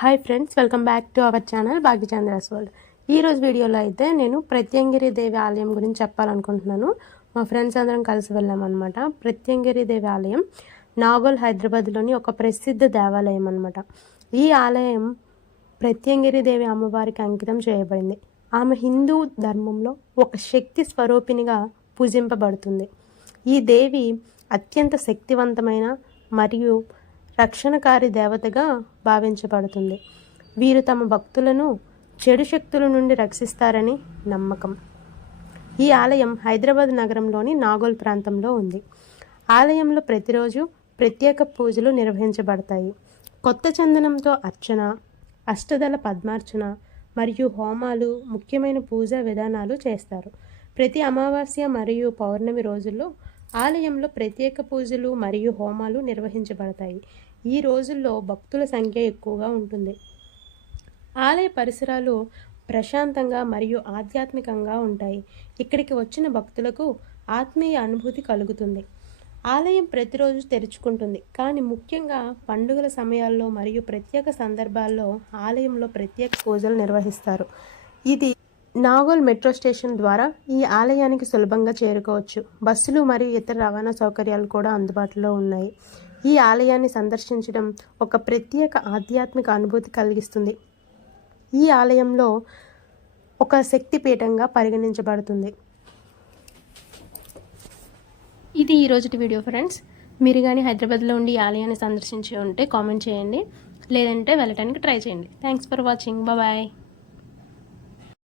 Hi friends, welcome back to our channel Bhagyachandra's world. ఈరోజు వీడియోలో అయితే నేను ప్రత్యంగిరి దేవి ఆలయం గురించి చెప్పాలనుకుంటున్నాను. మా ఫ్రెండ్స్ అందరం కలిసి వెళ్ళామన్నమాట. ప్రత్యంగిరి దేవి ఆలయం నాగోల్, హైదరాబాద్లోని ఒక ప్రసిద్ధ దేవాలయం అన్నమాట. ఈ ఆలయం ప్రత్యంగిరి దేవి అమ్మవారికి అంకితం చేయబడింది. ఆమె హిందూ ధర్మంలో ఒక శక్తి స్వరూపిణిగా పూజింపబడుతుంది. ఈ దేవి అత్యంత శక్తివంతమైన మరియు రక్షణకారి దేవతగా భావించబడుతుంది. వీరు తమ భక్తులను చెడు శక్తుల నుండి రక్షిస్తారని నమ్మకం. ఈ ఆలయం హైదరాబాద్ నగరంలోని నాగోల్ ప్రాంతంలో ఉంది. ఆలయంలో ప్రతిరోజు ప్రత్యేక పూజలు నిర్వహించబడతాయి. కొత్త చందనంతో అర్చన, అష్టదళ పద్మార్చన మరియు హోమాలు ముఖ్యమైన పూజా విధానాలు చేస్తారు. ప్రతి అమావాస్య మరియు పౌర్ణమి రోజుల్లో ఆలయంలో ప్రత్యేక పూజలు మరియు హోమాలు నిర్వహించబడతాయి. ఈ రోజుల్లో భక్తుల సంఖ్య ఎక్కువగా ఉంటుంది. ఆలయ పరిసరాలు ప్రశాంతంగా మరియు ఆధ్యాత్మికంగా ఉంటాయి. ఇక్కడికి వచ్చిన భక్తులకు ఆత్మీయ అనుభూతి కలుగుతుంది. ఆలయం ప్రతిరోజు తెరుచుకుంటుంది, కానీ ముఖ్యంగా పండుగల సమయాల్లో మరియు ప్రత్యేక సందర్భాల్లో ఆలయంలో ప్రత్యేక పూజలు నిర్వహిస్తారు. ఇది నాగోల్ మెట్రో స్టేషన్ ద్వారా ఈ ఆలయానికి సులభంగా చేరుకోవచ్చు. బస్సులు మరియు ఇతర రవాణా సౌకర్యాలు కూడా అందుబాటులో ఉన్నాయి. ఈ ఆలయాన్ని సందర్శించడం ఒక ప్రత్యేక ఆధ్యాత్మిక అనుభూతి కలిగిస్తుంది. ఈ ఆలయంలో ఒక శక్తిపీఠంగా పరిగణించబడుతుంది. ఇది ఈరోజుటి వీడియో ఫ్రెండ్స్. మీరు కానీ హైదరాబాద్లో ఉండి ఈ ఆలయాన్ని సందర్శించి ఉంటే కామెంట్ చేయండి, లేదంటే వెళ్ళటానికి ట్రై చేయండి. Thanks for watching. బాయ్.